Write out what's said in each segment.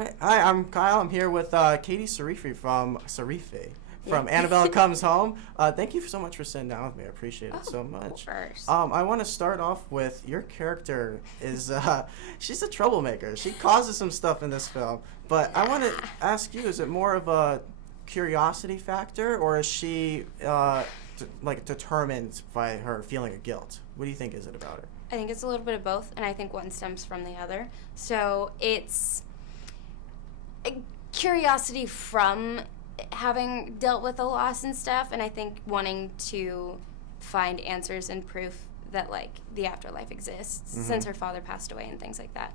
Right. Hi, I'm Kyle. I'm here with Katie Sarife from Annabelle Comes Home. Thank you so much for sitting down with me. I appreciate it so much. Of course. I want to start off with your character is she's a troublemaker. She causes some stuff in this film. But I want to ask you: is it more of a curiosity factor, or is she determined by her feeling of guilt? What do you think is it about her? I think it's a little bit of both, and I think one stems from the other. So it's a curiosity from having dealt with a loss and stuff, and I think wanting to find answers and proof that, like, the afterlife exists, since her father passed away and things like that,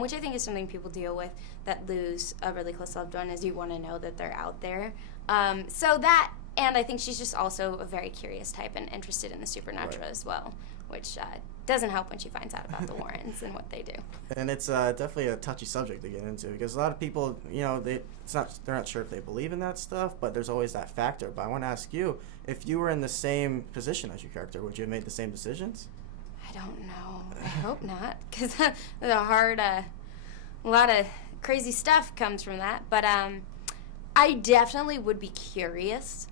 which I think is something people deal with that lose a really close loved one, is you want to know that they're out there. So that, and I think she's just also a very curious type and interested in the supernatural as well, which doesn't help when she finds out about the Warrens and what they do. And it's definitely a touchy subject to get into, because a lot of people, they're not sure if they believe in that stuff, but there's always that factor. But I want to ask you, if you were in the same position as your character, would you have made the same decisions? I don't know. I hope not, because a lot of crazy stuff comes from that. But I definitely would be curious,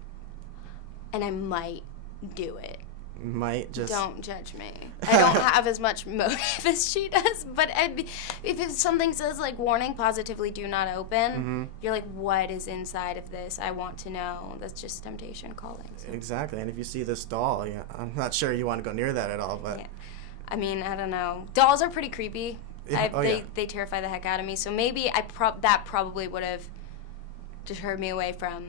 and I might do it. Don't judge me. I don't have as much motive as she does, but if something says, like, warning, positively do not open, you're like, what is inside of this? I want to know. That's just temptation calling. So. Exactly. And if you see this doll, I'm not sure you want to go near that at all. But yeah. I mean, I don't know. Dolls are pretty creepy. They terrify the heck out of me. So maybe that probably would have deterred me away from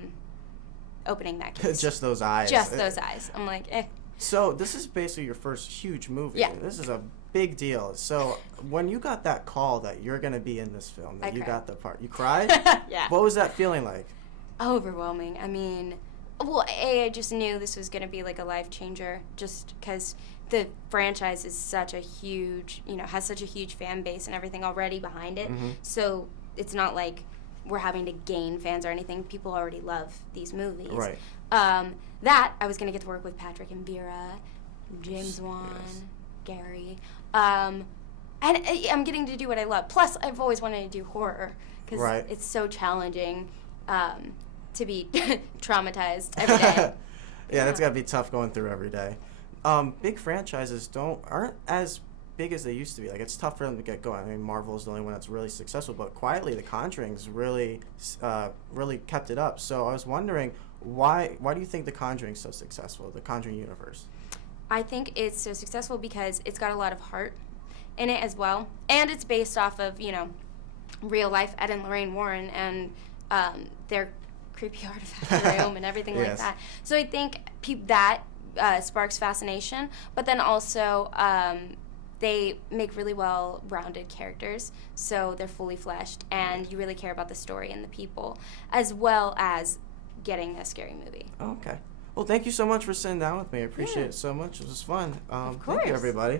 opening that case. Just those eyes. Just those eyes. I'm like, eh. So this is basically your first huge movie. Yeah. This is a big deal. So when you got that call that you're going to be in this film, that you got the part, you cried? Yeah. What was that feeling like? Overwhelming. I mean, well, I just knew this was going to be like a life changer, just because the franchise is such a huge, has such a huge fan base and everything already behind it. So it's not like we're having to gain fans or anything. People already love these movies. Right. That I was going to get to work with Patrick and Vera, James Wan, Gary. And I'm getting to do what I love. Plus, I've always wanted to do horror, because it's so challenging to be traumatized every day. Yeah, that's got to be tough going through every day. Big franchises aren't as big as they used to be. Like, it's tough for them to get going. I mean, Marvel is the only one that's really successful, but quietly, The Conjuring's really kept it up. So I was wondering, why do you think The Conjuring's so successful, the Conjuring universe? I think it's so successful because it's got a lot of heart in it as well, and it's based off of, real life Ed and Lorraine Warren and their creepy artifact in the room and everything like that. So I think that sparks fascination, but then also they make really well-rounded characters, so they're fully fleshed, and you really care about the story and the people, as well as getting a scary movie. Okay. Well, thank you so much for sitting down with me. I appreciate it so much. It was fun. Of course. Thank you, everybody.